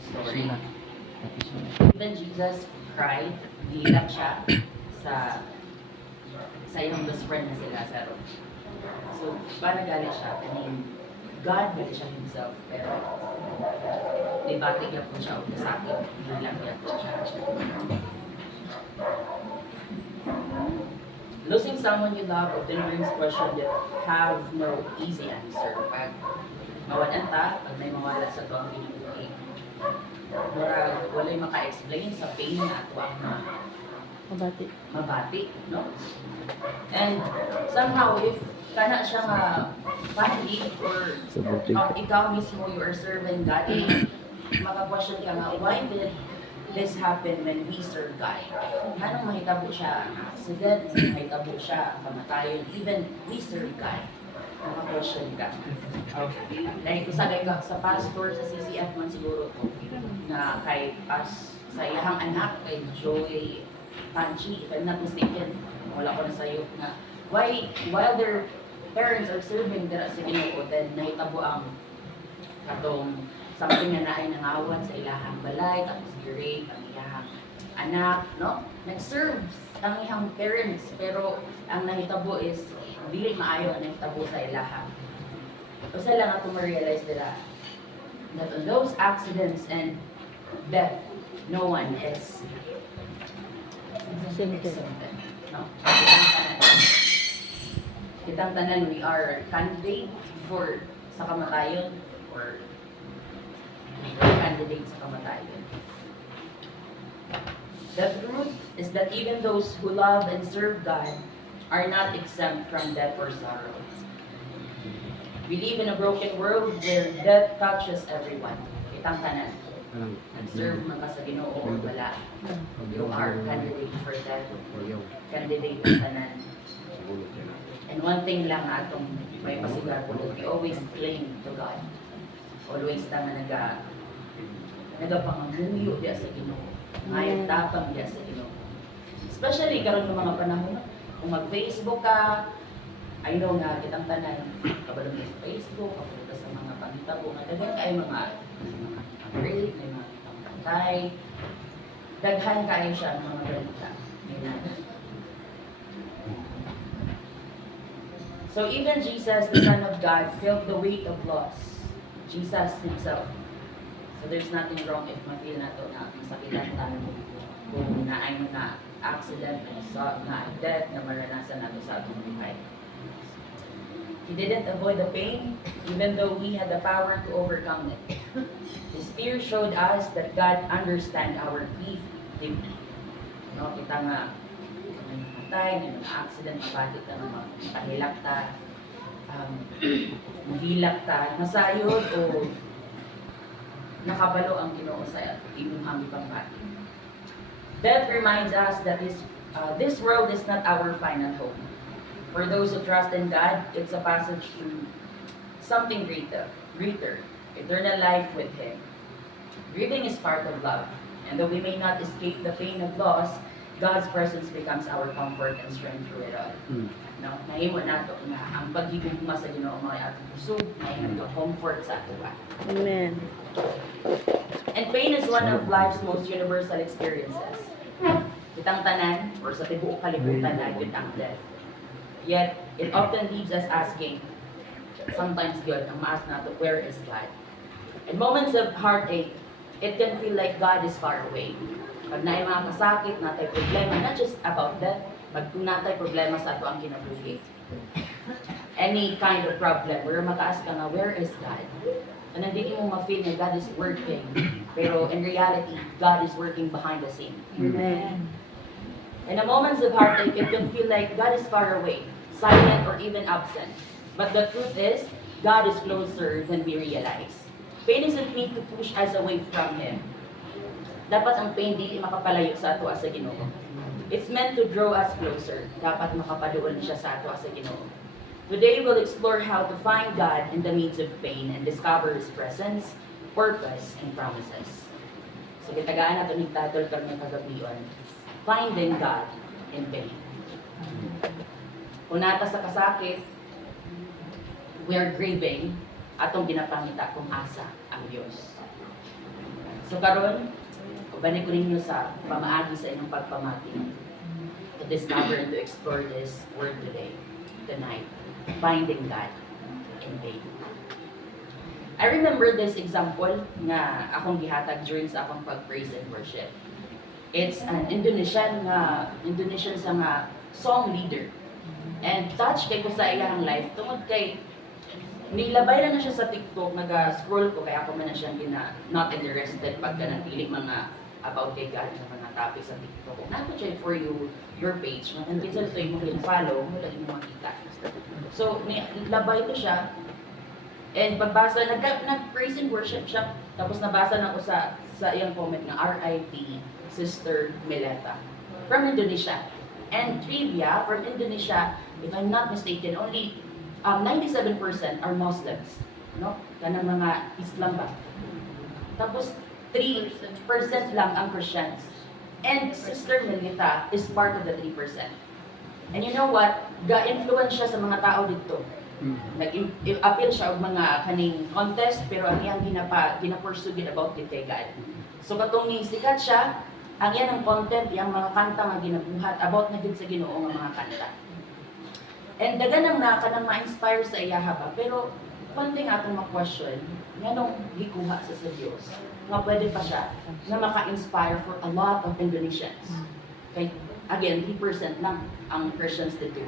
story. Sila. Even Jesus cried, giiyak siya sa iyong best friend na si Lazaro. So, para galit siya, I mean, God gali siya himself, pero libatig niya po siya o kasakit, bilang niya po siya. Losing someone you love often brings question that have no easy answer. Pag mawalan ta, pag may mawala sa to ang pinipilig, murag walay maka-explain sa pain na ato ang mabati, no? And somehow, if kana siya nga family or ikaw mismo, you are serving God, maka-question ka nga, why did this happen when we serve God? Anong mahitabo siya accident, mahitabo siya kamatayon, even we serve God. Maka-question ka. Like, usagay ka sa pastor sa CCF man siguro to, na kay sa iyang anak, kay Joy Panchi, if I'm not mistaken, wala ko na sayo na while their parents are serving dira sa Ginoo, then nahitabo ang katong something na naay nangawat sa ilahang balay, tapos gi-rape ang ilahang anak, no? Nag-serve ang iyang parents, pero ang nahitabo is dili maayo ang nahitabo sa ilahang. Usa lang ako ma-realize nila that on those accidents and death, no one is exempted. No? Kitang tanan, we are candidate for sa kamatayon or candidate sa kamatayon. The truth is that even those who love and serve God are not exempt from death or sorrow. We live in a broken world where death touches everyone. Kitang tanan. Serve man ka sa Ginoo o wala. You are candidate for death. Candidate ng tanan. And one thing lang atong may pasigar po that we always cling to God. Always ta nga nagapangamuyo diya sa Ginoo. Ngayon tapang diya sa Ginoo. Especially karon ng mga panahon, kung mag-Facebook ka, I know nga kitang tanan, kabalo mo sa Facebook, kabalo ka sa mga pangitabo, nga daghan kay mga rape, may mga pangkatay, daghan kayo siya ng mga balita. So even Jesus, the Son of God, felt the weight of loss. Jesus himself. So there's nothing wrong if ma-feel na ito na masakitan tayo kung naay mga accident, na death, na maranasan nato sa atong buhay. He didn't avoid the pain, even though he had the power to overcome it. His tears showed us that God understands our grief deeply. No, kita nga, may matay, may mga accident, mabalit na mahilak ta, mahilak ta, nasayod o nakabalo ang Ginoo sa inyong pambati. Death reminds us that this world is not our final home. For those who trust in God, it's a passage to something greater, eternal life with Him. Grieving is part of love, and though we may not escape the pain of loss, God's presence becomes our comfort and strength through it all. No, nahimo nato nga ang paghigugma sa Ginoo mao atong kusog, mahimo comfort sa ato. Amen. And pain is one of life's most universal experiences. Kitang tanan or sa tibuok kalibutan na yun ang death. Yet, it often leaves us asking, sometimes God, ang maas nato, where is God? In moments of heartache, it can feel like God is far away. Pag naay mga kasakit, natay problema, not just about death, pag natay problema sa ato ang kinabuhi. Any kind of problem, where mataas ka nga, where is God? And hindi mo ma-feel na God is working. Pero in reality, God is working behind the scene. Amen. In the moments of heartache, it can feel like God is far away, silent or even absent. But the truth is, God is closer than we realize. Pain isn't meant to push us away from Him. Dapat ang pain dili makapalayo sa ato sa Ginoo. It's meant to draw us closer. Dapat makapaduol siya sa ato sa Ginoo. Today, we'll explore how to find God in the midst of pain and discover His presence, purpose, and promises. So, kitagaan nato ni title karong kagabion, Finding God in Pain. Kung nata sa kasakit, we are grieving atong ginapangita kung asa ang Diyos. So karon, balik ko ninyo sa pamaagi sa inyong pagpamati to discover and to explore this word today, tonight, finding God in faith. I remember this example nga akong gihatag during sa akong pag-praise and worship. It's an Indonesian sa nga song leader. And touch kay ko sa iyang life tungod kay nilabay na siya sa TikTok, nag-scroll ko kaya ako man na siyang not interested pagka natili mga about kay God sa mga topic sa TikTok. Nato-check for you your page. And kinsa ito yung mga follow, wala yung makita. So, nilabay ko siya. And pagbasa, nag-praise and worship siya. Tapos nabasa na ko sa iyang comment na RIP, Sister Mileta. From Indonesia. And trivia, from Indonesia, if I'm not mistaken, only 97% are Muslims. No? Kanang mga Islam ba? Tapos 3% lang ang Christians. And Sister Mileta is part of the 3%. And you know what? Ga-influence siya sa mga tao dito. Nag-appeal siya og mga kaning contest pero ang iyang ginapursue about kay God. So katong sikat siya, ang iyan ang content, iyang mga kanta nga ginabuhat about na gid sa Ginoo nga mga kanta. And dagan ang kanang ma-inspire sa iya ba, pero one thing atong ma-question, nganong gikuha sa Dios nga pwede pa siya na maka-inspire for a lot of Indonesians. Okay? Again, 3% lang ang Christians dito.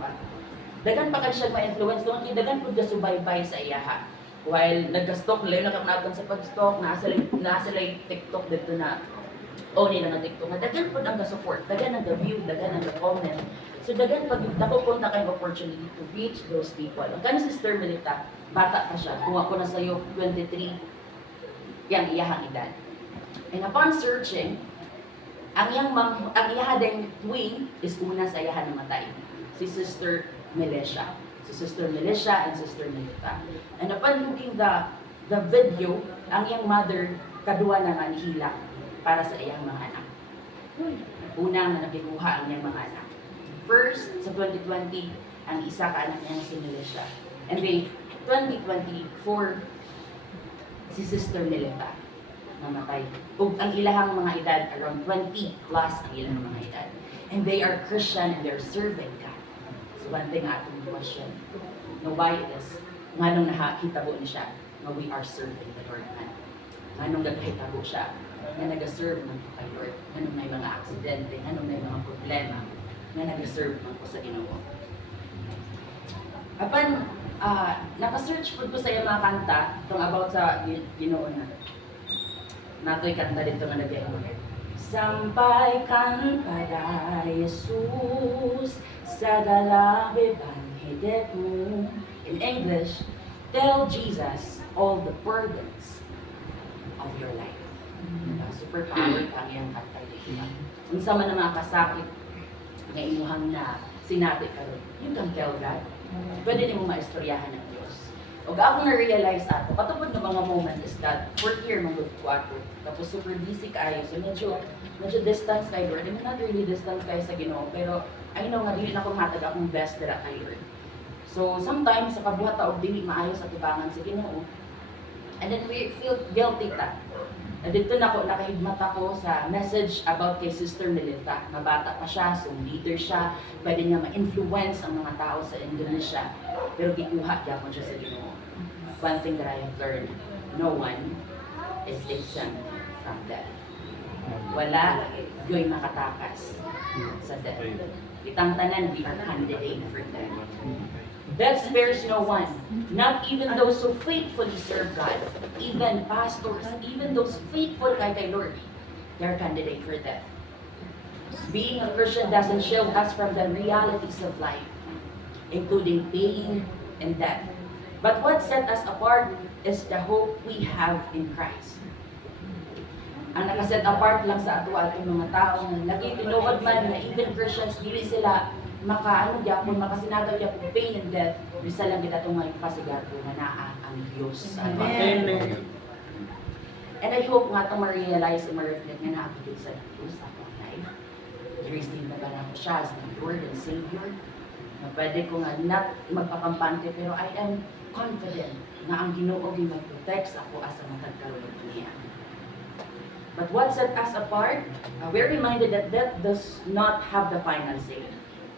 Dagan pa kay siya ma-influence doon, dagan pud gasubaybay sa iyaha. While nagka-stalk, layo na kakanaton sa pag-stalk, naa sila TikTok dito na nila na TikTok, na dagan pud ang ga-support, dagan ang ga-view, dagan ang ga-comment. So dagan pag napupunta kayong opportunity to reach those people. Ang kanang Sister Mileta, bata pa siya, kung ako na sa'yo 23, yang iyahang edad. And upon searching, ang iyaha ding twin is una sa iyaha namatay. Si Sister Melissa. Si Sister Melissa and Sister Mileta. And upon looking the video, ang iyang mother kadua na nga nihila para sa iyang mga anak. Una nga nakikuha ang iyang mga anak. First, sa 2020, ang isa ka anak niya si Melissa. And then, 2024, si Sister Mileta namatay. Ug ang ilahang mga edad, around 20 plus ang ilahang mga edad. And they are Christian and they're serving God. So one thing atong question, no why is, nganong nakakitabo ni siya, na we are serving the Lord man. Nganong nagkahitabo siya, na nag-serve man ko kay Lord, nganong may mga aksidente, nganong may mga problema, na nag-serve man ko sa Ginoo. Apan, naka-search po ko sa iyo mga kanta, itong about sa Ginoo na. Nato'y kanta dito nga nag-iingon. Sampaikan pada Jesus sa dalawiban hidet mo. In English, tell Jesus all the burdens of your life. Super power ka ngayong kanta dito. Kung sa man mga kasakit nga imuhang na sinati karon, you can tell God. Pwede ni mo maistoryahan ng Diyos. O ako na-realize ato, patupod ng mga moment is that we're here mag-good ko ato. Tapos super busy kayo. So medyo distance kayo, Lord. I mean, not really distance kayo sa Ginoo. Pero I know nga, dili na akong matag akong best dira kay Lord. So sometimes, sa kabuhat taog, dili maayo sa tibangan sa Ginoo. And then we feel guilty ta. Dito na ako, nakahigmat ako sa message about kay Sister Mileta. Mabata pa siya, so leader siya. Pwede niya ma-influence ang mga tao sa Indonesia. Pero gikuha niya ko siya sa Ginoo. One thing that I have learned, no one is exempt from death. Wala yo'y makatakas sa death. Kitang tanan, we are candidate for death. Death spares no one, not even those who faithfully serve God, even pastors, even those faithful kay Lord, they're candidate for death. Being a Christian doesn't shield us from the realities of life, including pain and death. But what set us apart is the hope we have in Christ. Ang nakaset apart lang sa ato-atong mga tao na lagi tinuod man na even Christians, dili sila makasinagaw yapon pain and death, bisa lang kita itong may pasigato na naa ang Diyos. Amen. And I hope nga itong ma-realize and ma-reflect nga naapagod sa Diyos sa akong life. I-receive na ba na ako siya as my Lord and Savior? Na pwede ko nga not magpakampante, pero I am confident na ang Ginoo ay mag-protect ako as a matagkaroon niya. But what set us apart? We're reminded that death does not have the final say.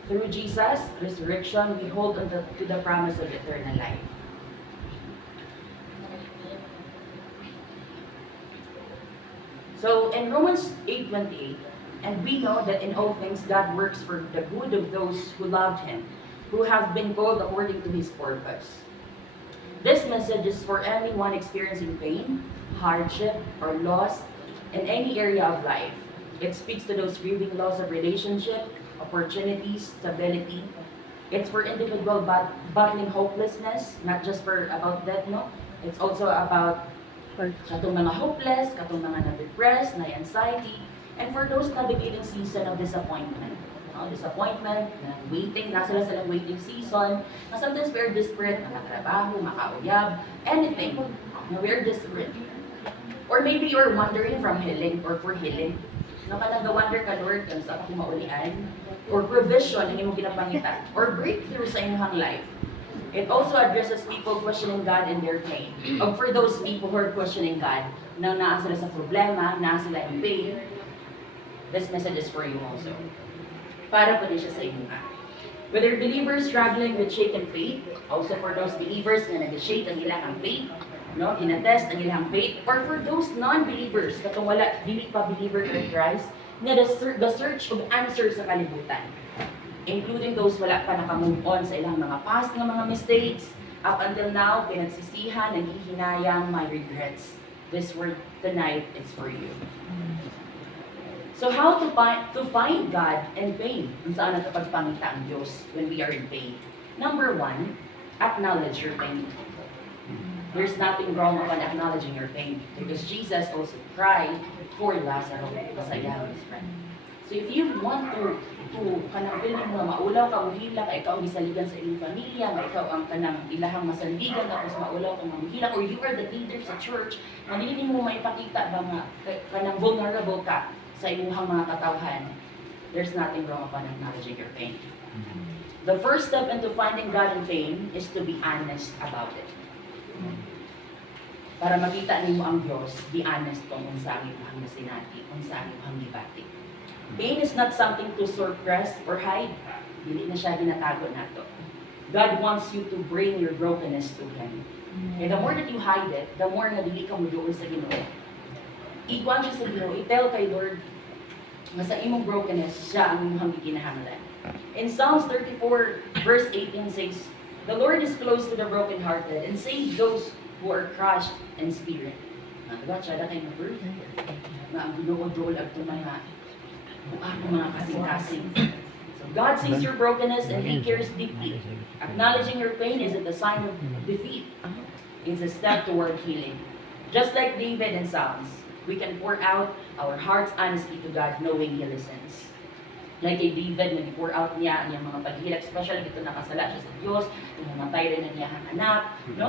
Through Jesus' resurrection, we hold on to the promise of eternal life. So in Romans 8:28, and we know that in all things God works for the good of those who loved Him, who have been called according to His purpose. This message is for anyone experiencing pain, hardship, or loss in any area of life. It speaks to those grieving loss of relationship, opportunities, stability. It's for individual battling hopelessness, not just for about death, no? It's also about katong mga hopeless, katong mga na-depressed, na-anxiety, and for those navigating season of disappointment. Disappointment, na waiting, nasa sila waiting season, na sometimes we're desperate, makatrabaho, makauyab, anything. We're desperate. Or maybe you're wandering from healing or for healing. Naka-wonder ka, Lord, kung saan ako maulian, or provision, ang imong ginapangita, or breakthrough sa inyong life. It also addresses people questioning God in their pain. Or for those people who are questioning God, na naa sila sa problema, naa sila in pain, this message is for you also. Para po din siya sa inyo nga. Whether believers struggling with shaken faith, also for those believers na nag-shake ang ilang faith, no, inatest ang ilang faith, or for those non-believers, katong wala, dili pa believer in Christ, na the search of answers sa kalibutan. Including those wala pa nakamove on sa ilang mga past nga mga mistakes, up until now, pinagsisihan, naghihinayang, my regrets. This word tonight is for you. So how to find God in pain? Kung saan nagkapagpangita ang Diyos when we are in pain? Number one, acknowledge your pain. There's nothing wrong about acknowledging your pain because Jesus also cried for Lazarus, kasaya his friend. So if you want to kanang feeling mo maulaw ka, uhila ka, ikaw ang gisaligan sa inyong pamilya, nga ikaw ang kanang ilahang masandigan, tapos maulaw ka, mahila, or you are the leader sa church, manili mo maipakita ba nga, kanang vulnerable ka sa inyong mga katawhan, there's nothing wrong about acknowledging your pain. The first step into finding God in pain is to be honest about it. Para makita nimo ang Diyos, be honest kung unsa ang imong nasinati, unsa ang imong gibati. Pain is not something to suppress or hide. Dili na siya ginatago nato. God wants you to bring your brokenness to Him. And the more that you hide it, the more na dili ka muduol sa Ginoo. Iguan siya sa Ginoo, i-tell kay Lord nga sa imong brokenness, siya ang imong gikinahanglan. In Psalms 34 verse 18 says, "The Lord is close to the brokenhearted and saves those who are crushed in spirit." Diba, siya na kayo na verse na ang Ginoo-dol at mga kasing-kasing. So God sees your brokenness and He cares deeply. Acknowledging your pain isn't a sign of defeat. It's a step toward healing. Just like David in Psalms, we can pour out our hearts honestly to God knowing He listens. Like kay David, nag-pour out niya ang mga paghilak, especially dito nakasala siya sa Diyos, namatay rin na niya ang anak, no?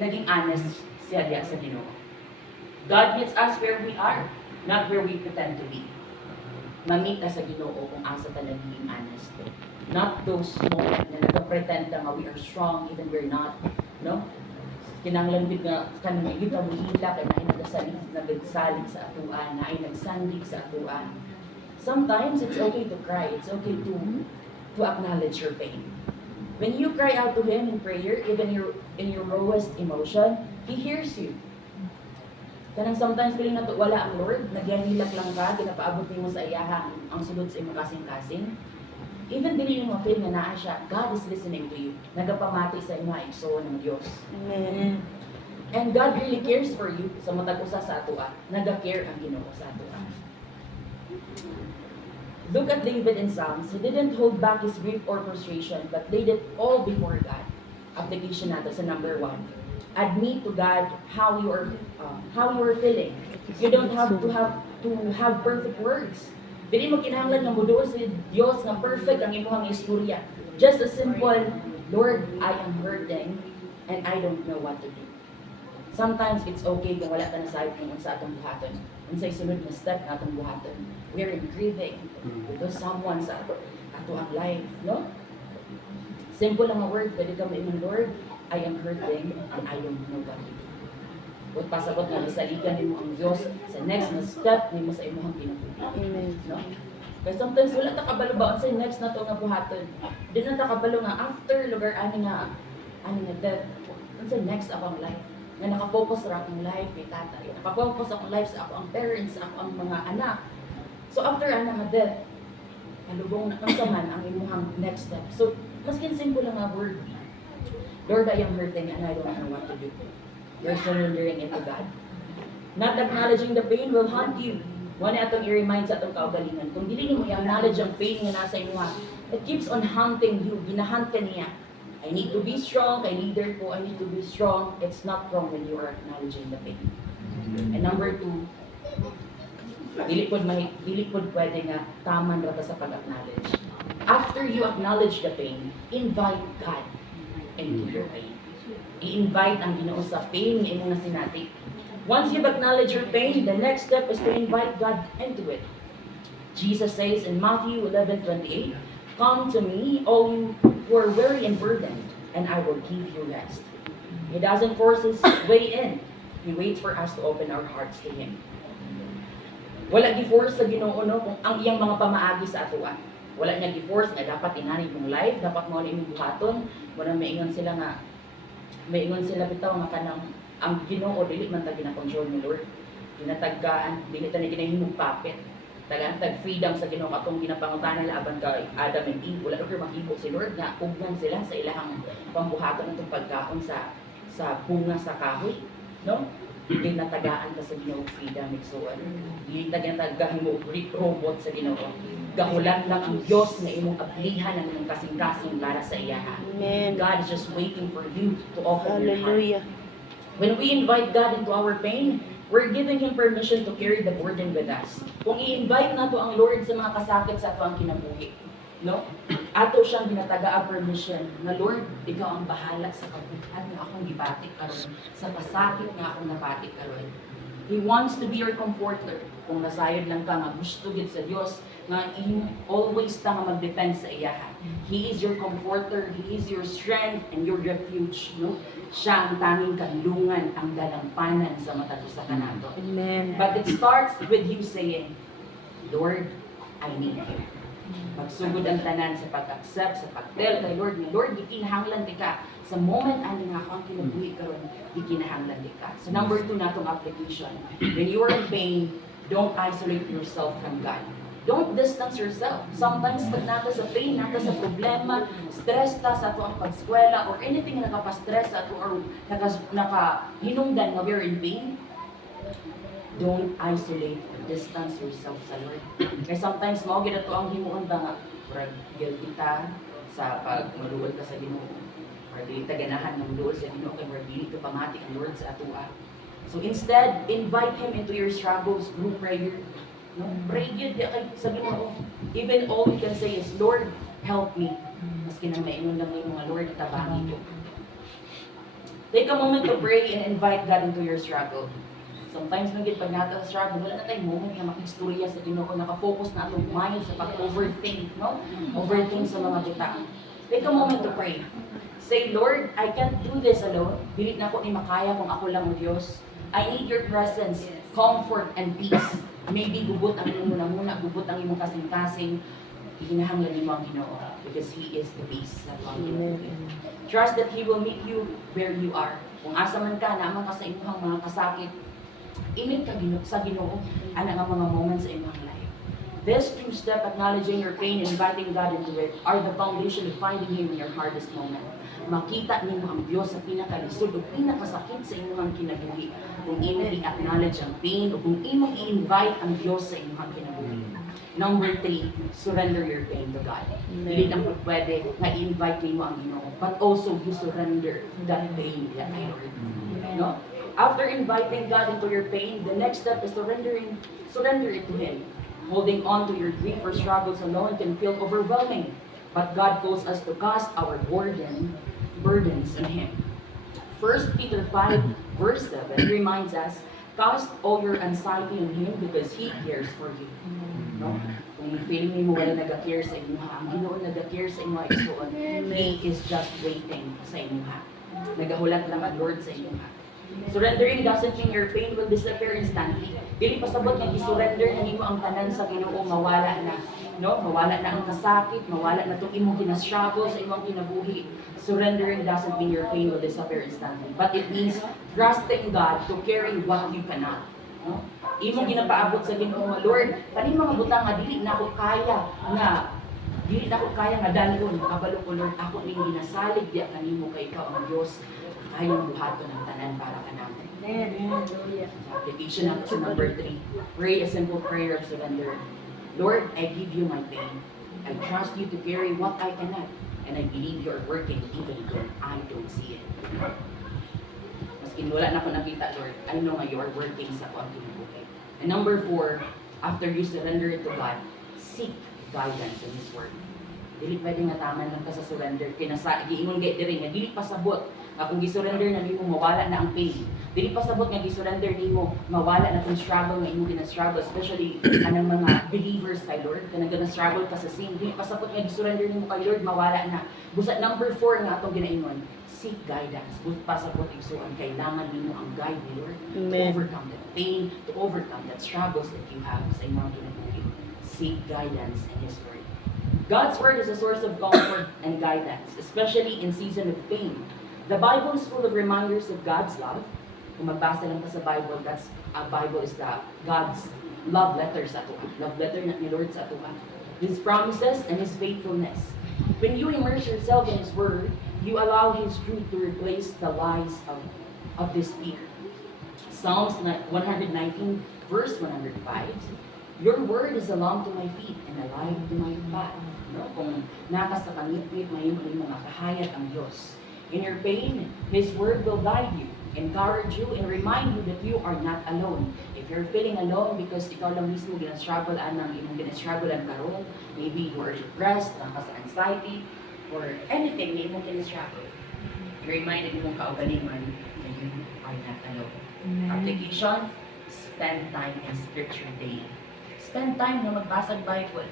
Naging honest siya diya sa Ginoo. God meets us where we are, not where we pretend to be. Mamita sa Ginoo kung asa talaga being honest. Not those moments na nag-pretend na we are strong even we're not, no? Kinanglan big nga kanang gid ka muhila kay naay nagsalig sa atuan, naay nagsandig sa atuan. Sometimes it's okay to cry. It's okay to acknowledge your pain. When you cry out to Him in prayer, even in your lowest emotion, He hears you. Kanang sometimes feeling na wala ang Lord, nagyahilak lang ka, ginapaabot mo sa iyaha ang sulod sa imong kasing-kasing. Even dili mo feel nga naa siya, God is listening to you. Nagapamati sa imong igsoon ng Dios. Amen. And God really cares for you sa matag usa sa atoa. Naga-care ang Ginoo sa atoa. Look at David in Psalms. He didn't hold back his grief or frustration, but laid it all before God. Application nato sa number 1. Admit to God how you are feeling. You don't have to have perfect words. Dili mo kinahanglan nga moduol sa Dios nga perfect ang imong istorya. Just a simple, Lord, I am hurting and I don't know what to do. Sometimes it's okay kung wala ta na sa kung unsa atong buhaton. Unsay sunod na step na atong buhaton. We're in grieving because someone sa ato ang life, no? Simple lang ang word, pwede ka mo Lord, I am hurting and I don't know what to do. But pasabot nga lisaligan nimo ang Dios sa next na step nimo sa imong kinabuhi. Amen. No? Kaya sometimes wala ta kabalo ba sa next na to nga buhaton. Di na ta kabalo nga after lugar ani nga death. Unsa next akong life? Nga naka-focus ra akong life kay tatay. Naka-focus akong life sa ako ang parents, ako ang mga anak. So after nga death, halubong na unsa man ang imong next step. So maskin simple lang nga word. Lord, I am hurting and I don't know what to do. You're surrendering it to God. Not acknowledging the pain will haunt you. Wala atong i-remind sa atong kaugalingan. Kung dili mo i-acknowledge ang pain nga nasa imo, it keeps on haunting you. Ginahunt ka niya. I need to be strong. Kay leader ko, I need to be strong. It's not wrong when you are acknowledging the pain. And number 2, dili pod pwede nga taman ra ta sa pag-acknowledge. After you acknowledge the pain, invite God into your pain. I-invite ang Ginoo sa pain nga imong nasinati. Once you've acknowledged your pain, the next step is to invite God into it. Jesus says in Matthew 11:28, "Come to me, all you who are weary and burdened, and I will give you rest." He doesn't force his way in. He waits for us to open our hearts to Him. Wala gi-force sa Ginoo no kung ang iyang mga pamaagi sa atoa. Wala niya gi-force nga dapat inani mong life, dapat mo ni imong buhaton. Wala maingon sila bitaw nga kanang ang Ginoo dili man ta gina-control ni Lord. Ginataggaan, dili ta ni ginahimong puppet. Tag freedom sa Ginoo atong ginapangutana laban kay Adam and Eve. Wala ro mahimo si Lord nga ugnan sila sa ilahang pambuhaton atong pagkaon sa bunga sa kahoy, no? Ginatagaan ka sa Ginoo freedom igsuon. Dili ta ginatagahin mo robot sa Ginoo. Gahulan lang ang Diyos na imong ablihan ang imong kasing-kasing para sa iya. Amen. God is just waiting for you to open your heart. Hallelujah. When we invite God into our pain, we're giving Him permission to carry the burden with us. Kung i-invite nato ang Lord sa mga kasakit sa ato ang kinabuhi, no? Ato siyang ginataga permission na Lord, ikaw ang bahala sa kabuhat nga akong gibatik karon, sa pasakit nga akong nabatik karon. He wants to be your comforter. Kung nasayod lang ka nga gusto gid sa Dios nga always ta nga mag-depend sa iya. He is your comforter, He is your strength and your refuge, no? Siya ang tanging kanlungan, ang dalampanan sa matag usa kanato. Amen. But it starts with you saying, Lord, I need you. Magsugod ang tanan sa pag-accept, sa pag-tell kay Lord, ni Lord, gikinahanglan di ka. Sa moment ani nga ako ang kinabuhi karon, gikinahanglan di ka. So number 2 natong application. When you are in pain, don't isolate yourself from God. Don't distance yourself. Sometimes pag nata sa pain, nata sa problema, stress ta sa ato ang pag-eskwela or anything na nakapastress sa ato or nakahinungdan nga we're in pain, don't isolate or distance yourself sa Lord. Kaya sometimes mao gid ato ang himuon ba nga murag guilty ta sa pag maluwal ka sa Ginoo. Or dili ta ganahan nga maluwal sa Ginoo kay murag dili to pamati ang Lord sa atoa. So instead, invite Him into your struggles through prayer. No? Pray yun kay sa Ginoo. Even all we can say is, Lord, help me. Maski nang maingon lang yung mga Lord, tabangi ko. Take a moment to pray and invite God into your struggle. Sometimes naging pag nata sa struggle, wala na tayong moment nga makistorya sa Ginoo, nakafocus na atong mind sa pag-overthink, no? Overthink sa mga bitaang. Take a moment to pray. Say, Lord, I can't do this alone. Bilit na ako ni makaya kung ako lang o Diyos. I need your presence, comfort, and peace. Maybe gubot ang imong muna, gubot ang imong kasing-kasing. Hinahanglan nimo ang Ginoo because He is the peace na ang Ginoo. Trust that He will meet you where you are. Kung asa man ka, naman ka sa imong mga kasakit, imit ka sa Ginoo ana nga mga moments sa imong life. This two-step acknowledging your pain and inviting God into it are the foundation of finding Him in your hardest moment. Makita nimo ang Dios sa pinakalisod o pinakasakit sa imong kinabuhi. Kung imong i-acknowledge ang pain o kung imong i-invite ang Dios sa imong kinabuhi. Number 3, surrender your pain to God. Dili lang pwede na i-invite nimo ang Ginoo, but also you surrender that pain that I Lord. No? After inviting God into your pain, the next step is surrender it to Him. Holding on to your grief or struggles alone can feel overwhelming, but God calls us to cast our burdens on Him. 1 Peter 5 verse 7 reminds us, cast all your anxiety on Him because He cares for you. No? Kung feeling mo wala nag-care sa inyo, ang Ginoo nag-care sa inyo, He is just waiting sa inyo. Nagahulat lang ang Lord sa inyo. Surrendering doesn't mean your pain will disappear instantly. Dili pasabot nga i-surrender na nimo ang tanan sa Ginoo, mawala na. No? Mawala na ang kasakit, mawala na itong imong kinastruggle sa imong kinabuhi. Surrendering doesn't mean your pain will disappear instantly. But it means trusting God to carry what you cannot. No? Imong ginapaabot sa Ginoo, Lord, kani mga butang nga dili na ako kaya nga dalon, kabalo ko Lord, ako ning ginasalig diya kanimo kay ikaw ang Dios, kayang buhaton ng tanan para kanamo. Application nato sa number 3. Pray a simple prayer of surrender. Lord, I give you my pain. I trust you to carry what I cannot, and I believe you are working even though I don't see it. Maski wala na ko nakita, Lord, I know nga you are working sa akong kinabuhi. And number 4, after you surrender it to God, seek guidance in His Word. Dili pwede nga taman lang ka sa surrender. Giingon gay diri nga dili pasabot nga kung gi-surrender na nimo mawala na ang pain. Dili pasabot nga gi-surrender nimo mawala na tong struggle nga imo gina-struggle, especially anang mga believers kay Lord kanang gina-struggle ka sa sin. Dili pasabot nga gi-surrender nimo kay Lord mawala na. Busa number 4 nga atong ginaingon, seek guidance. Busa pasabot igsuon kailangan nimo ang guide ni Lord to overcome that pain, to overcome that struggles that you have sa imong kinabuhi. Seek guidance in His Word. God's Word is a source of comfort and guidance, especially in season of pain. The Bible is full of reminders of God's love. Kung magbasa lang ka sa Bible, Bible is God's love letter sa ato. Love letter ni Lord sa ato. His promises and His faithfulness. When you immerse yourself in His Word, you allow His truth to replace the lies of despair. Psalms 119, verse 105. Your word is a lamp to my feet and a light to my path. No? Kung naka sa pangitwit, ngayon mo mga kahayat ang Diyos. In your pain, His word will guide you, encourage you, and remind you that you are not alone. If you're feeling alone because ikaw lang mismo gina-struggle anang imong gina-strugglean karon, maybe you are depressed, naka sa anxiety, or anything na imong gina-struggle, reminded mo kaugalingon na you are not alone. Application, spend time in Scripture daily. Spend time na magbasa ng Bible.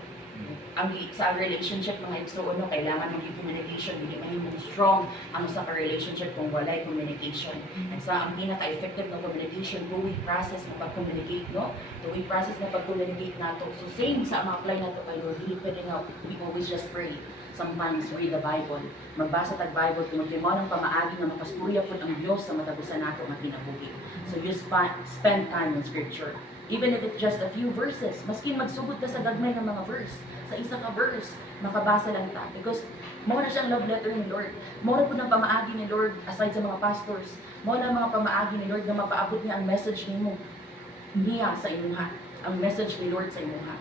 Sa relationship mga igsuon, kailangan ng communication, hindi mahimong strong ang sa relationship kung walay communication. And sa ang pinaka-effective na communication, two-way process na pag-communicate, no? Two-way process na pag-communicate nato. So same sa ma-apply nato kay Lord, hindi pwede nga, we always just pray. Sometimes read the Bible. Magbasa tag Bible, tumutimo ng pamaagi na makasturya po ang Diyos sa matagusan nato ang kinabuhi. So you spend time in Scripture. Even if it's just a few verses, maskin magsugod ka sa gagmay ng mga verse, sa isa ka verse, makabasa lang ta. Because mo na siyang love letter ni Lord. Mo na po ng pamaagi ni Lord, aside sa mga pastors, mo na mga pamaagi ni Lord na mapaabot niya ang message niya sa imuha. Ang message ni Lord sa imuha.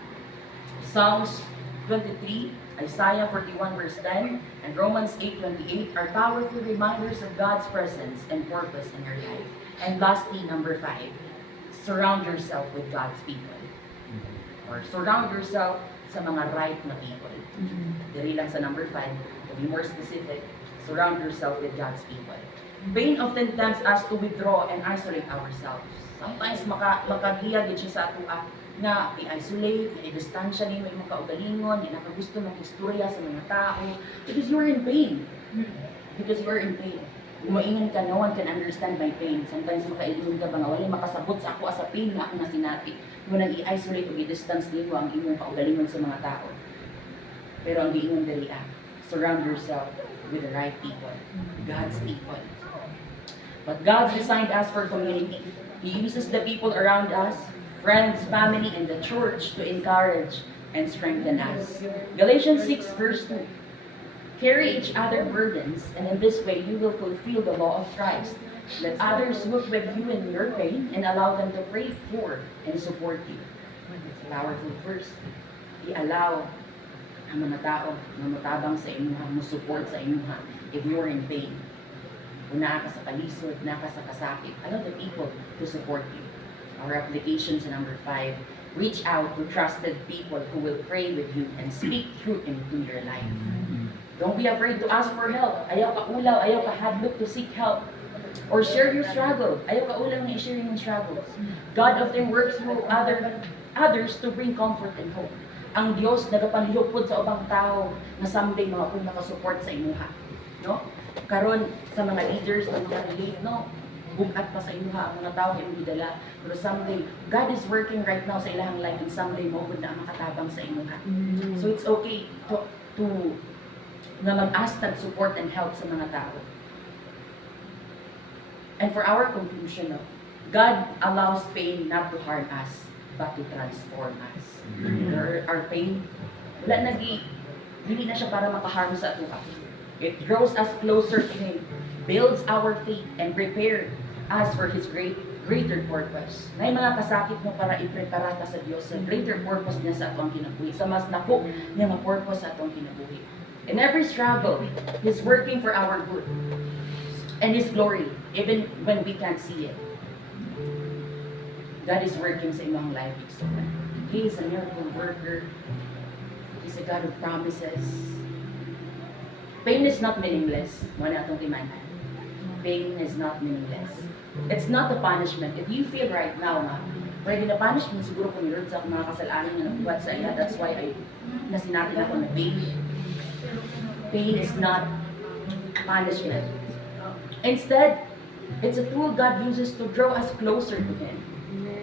Psalms 23, Isaiah 41 verse 10, and Romans 8:28 are powerful reminders of God's presence and purpose in your life. And lastly, number 5, surround yourself with God's people. Or surround yourself sa mga right na people. Diri lang sa number 5, to be more specific, surround yourself with God's people. Pain often tempts us to withdraw and isolate ourselves. Sometimes makagiyag siya sa ato nga i-isolate, i-distansya ni may mga kaugalingon, di nakagusto ng istorya sa mga tao, because you're in pain. Because you're in pain. Umaingan ka, no one can understand my pain. Sometimes makailingon ka ba nga, wala makasabot sa ako as a pain na ako na sinati. Kung nang i-isolate o i-distance nito ang inyong kaugalingon sa mga tao. Pero ang giingon dali surround yourself with the right people, God's people. But God designed us for community. He uses the people around us, friends, family, and the church to encourage and strengthen us. Galatians 6 verse 2. Carry each other burdens, and in this way you will fulfill the law of Christ. Let others look with you in your pain and allow them to pray for and support you. It's a powerful verse. I-allow ang mga tao na matabang sa imuha, mo-support sa imuha if you're in pain. Kung naa ka sa kalisod, naa ka sa kasakit, allow the people to support you. Our application sa number 5, reach out to trusted people who will pray with you and speak truth into your life. Don't be afraid to ask for help. Ayaw ka ulaw, ayaw ka hadlok to seek help. Or share your struggle. Ayaw ka ulaw na i-share yung struggles. God often works through others to bring comfort and hope. Ang Diyos nagapanlupod sa ubang tao na someday mga kung nakasupport sa imuha. No? Karon sa mga leaders na mga relate, no? bugat pa sa imuha ang mga tao imong gidala. Pero someday, God is working right now sa ilahang life and someday mo gud na makatabang sa imuha. So it's okay to nga mag-ask tag support and help sa mga tao. And for our conclusion, no, God allows pain not to harm us, but to transform us. Our pain, wala dili na siya para makaharm sa atuha. It draws us closer to Him, builds our faith, and prepare us for His greater purpose. Na mga kasakit mo para i-prepara ka sa Diyos sa greater purpose niya sa atong kinabuhi, sa mas nako niya nga purpose sa atong kinabuhi. In every struggle, He's working for our good and His glory, even when we can't see it. God is working sa imong life. He is a miracle worker. He's a God of promises. Pain is not meaningless. Wala atong imanan. Pain is not meaningless. It's not a punishment. If you feel right now na pwede na punishment, siguro kung nilod sa mga kasalanan nga nagbuhat sa iya, that's why nasinatin ako na pain. Pain is not punishment. Instead, it's a tool God uses to draw us closer to Him.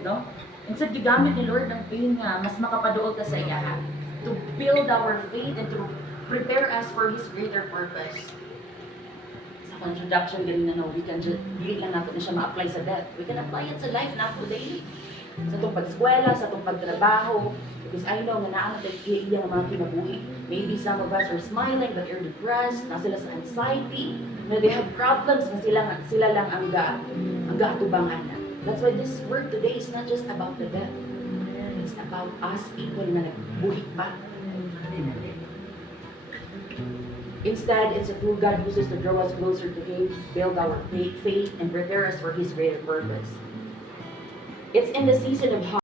No? Instead, gigamit ni Lord ang pain nga mas makapaduol ka sa iya to build our faith and to prepare us for His greater purpose. Sa introduction, ganun na we can just, hindi lang natin na siya ma-apply sa death. We can apply it sa life na po daily. Sa itong pag-eskwela, sa itong pagtrabaho. Because I know nga naan natin iya ng mga kinabuhi. Maybe some of us are smiling, but are depressed, na sila sa anxiety, na they have problems, na sila lang ang gaatubangan na. That's why this word today is not just about the death. It's about us people na nagbuhi pa. Instead, it's a tool God uses to draw us closer to Him, build our faith, and prepare us for His greater purpose. It's in the season of